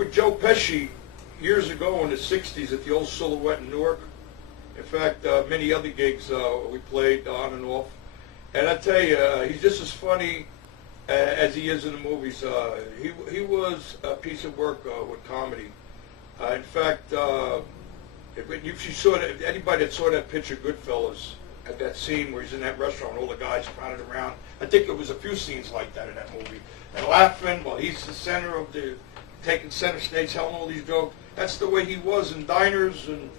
with Joe Pesci years ago in the 60s at the old Silhouette in Newark. In fact, many other gigs we played on and off. And I tell you, he's just as funny as he is in the movies. He was a piece of work with comedy. In fact, if you saw that, anybody that saw that picture, Goodfellas, at that scene where he's in that restaurant, all the guys crowded around. I think there was a few scenes like that in that movie, and laughing while he's the center of the, taking center stage, telling all these jokes. That's the way he was in diners, and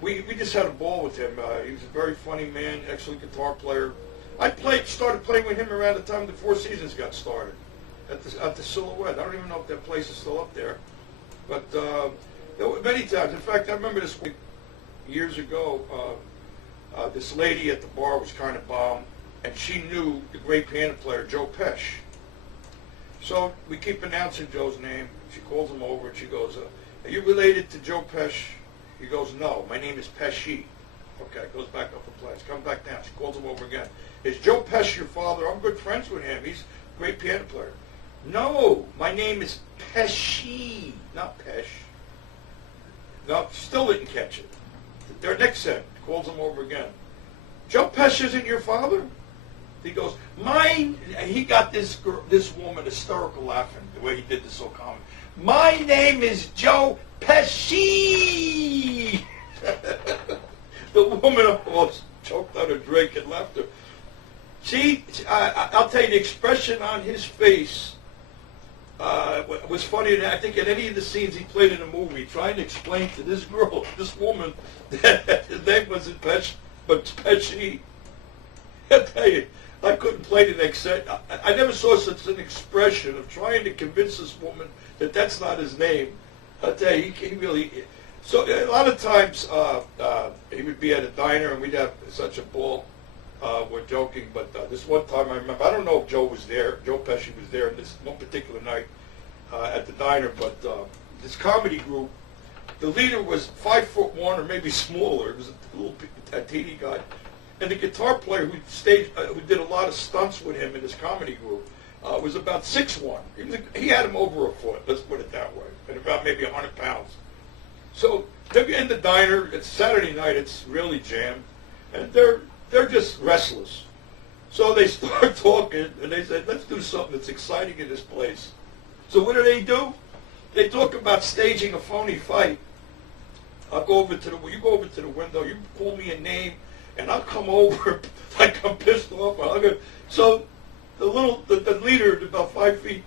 we just had a ball with him. He was a very funny man, excellent guitar player. I started playing with him around the time the Four Seasons got started at the Silhouette. I don't even know if that place is still up there, but there were many times. In fact, I remember this week, years ago. This lady at the bar was kind of bummed, and she knew the great piano player Joe Pesci. So we keep announcing Joe's name. She calls him over and she goes, "Are you related to Joe Pesci?" He goes, "No, my name is Pesci." Okay, goes back up the place, comes back down. She calls him over again. "Is Joe Pesci your father?" "I'm good friends with him. He's a great piano player." "No, my name is Pesci, not Pesh." No, still didn't catch it. Their next set calls him over again. "Joe Pesci isn't your father?" He goes, "Mine." He got this woman hysterical laughing the way he did this so common. "My name is Joe Pesci." The woman almost choked on her drink and left her. I'll tell you, the expression on his face was funny. I think in any of the scenes he played in the movie, trying to explain to this girl, this woman, that his name wasn't Pesci, but Pesci. I tell you, I couldn't play the next set. I never saw such an expression of trying to convince this woman that that's not his name. I tell you, he really. So a lot of times he would be at a diner and we'd have such a ball. We're joking, but this one time I remember, I don't know if Joe was there, Joe Pesci was there this one particular night at the diner, but this comedy group, the leader was 5'1" or maybe smaller. It was a little teeny guy. And the guitar player who did a lot of stunts with him in this comedy group was about 6'1". He had him over a foot, let's put it that way, and about maybe 100 pounds. So they're in the diner, it's Saturday night, it's really jammed, and they're just restless. So they start talking, and they said, "Let's do something that's exciting in this place." So what do? They talk about staging a phony fight. You go over to the window, you call me a name, and I'll come over like I'm pissed off. So the leader, about 5 feet,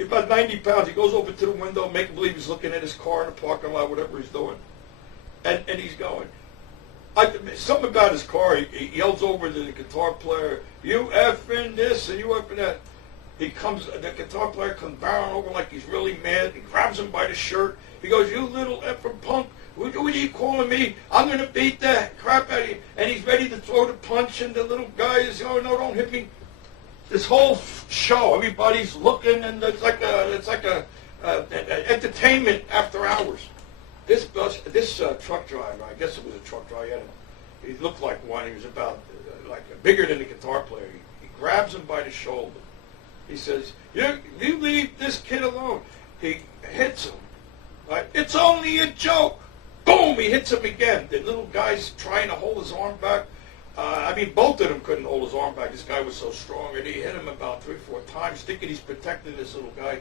about 90 pounds, he goes over to the window, make believe he's looking at his car in the parking lot, whatever he's doing. And he's going. Something about his car, he yells over to the guitar player, "You effing this and you effing that." The guitar player comes barreling over like he's really mad. He grabs him by the shirt. He goes, "You little effing punk, what are you calling me? I'm going to beat the crap out of you." And he's ready to throw the punch, and the little guy is, "Oh, no, don't hit me." This whole show, everybody's looking, and it's like a entertainment after hours. This truck driver, I guess it was a truck driver, he looked like one. He was about bigger than the guitar player. He grabs him by the shoulder. He says, "You leave this kid alone." He hits him. Right? "It's only a joke." Boom! He hits him again. The little guy's trying to hold his arm back. Both of them couldn't hold his arm back. This guy was so strong, and he hit him about 3 or 4 times, thinking he's protecting this little guy.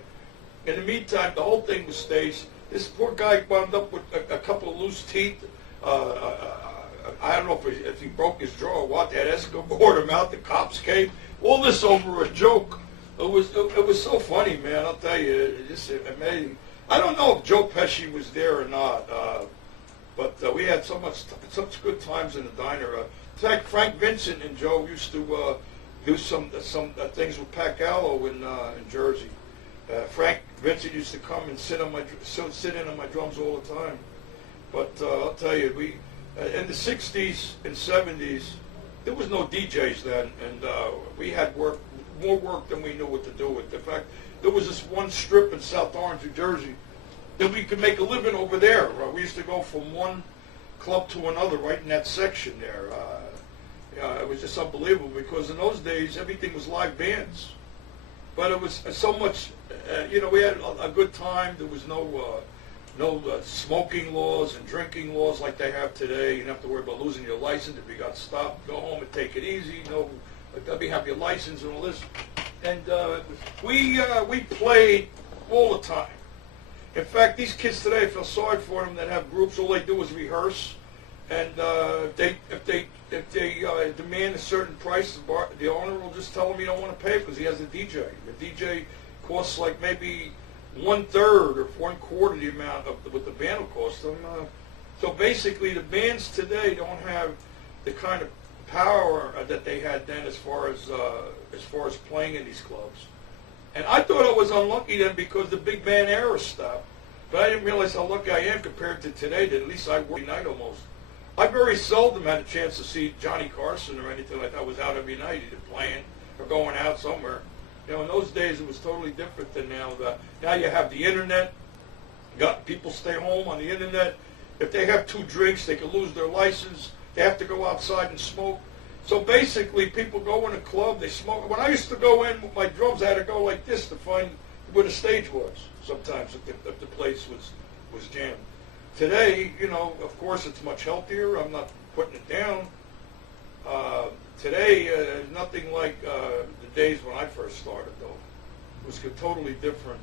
In the meantime, the whole thing was staged. This poor guy wound up with a couple of loose teeth. I don't know if he broke his jaw or what. They had escorted him out. The cops came. All this over a joke. It was so funny, man. I'll tell you, it's just amazing. I don't know if Joe Pesci was there or not, but we had such good times in the diner. In fact, Frank Vincent and Joe used to do some things with Pat Gallo in Jersey. Frank Vincent used to come and sit in on my drums all the time. But I'll tell you, in the 60s and 70s, there was no DJs then, and we had more work than we knew what to do with. In fact, there was this one strip in South Orange, New Jersey, that we could make a living over there. We used to go from one club to another right in that section there. It was just unbelievable because in those days, everything was live bands. but it was so much. We had a good time. There was no smoking laws and drinking laws like they have today. You didn't have to worry about losing your license if you got stopped. Go home and take it easy. No, have your license and all this. And we played all the time. In fact, these kids today, I feel sorry for them that have groups. All they do is rehearse, and if they demand a certain price, the owner will just tell them you don't want to pay because he has a DJ. The DJ costs like maybe 1/3 or 1/4 the amount of what the band will cost them. So basically, the bands today don't have the kind of power that they had then as far as playing in these clubs. And I thought I was unlucky then because the big band era stopped. But I didn't realize how lucky I am compared to today that at least I work every night almost. I very seldom had a chance to see Johnny Carson or anything like that. I was out every night either playing or going out somewhere. In those days it was totally different than now. Now you have the internet. People stay home on the internet. If they have 2 drinks, they can lose their license. They have to go outside and smoke. So basically, people go in a club, they smoke. When I used to go in with my drums, I had to go like this to find where the stage was. Sometimes, if the place was jammed. Today, of course, it's much healthier. I'm not putting it down. Today, nothing like the days when I first started, though. It was totally different.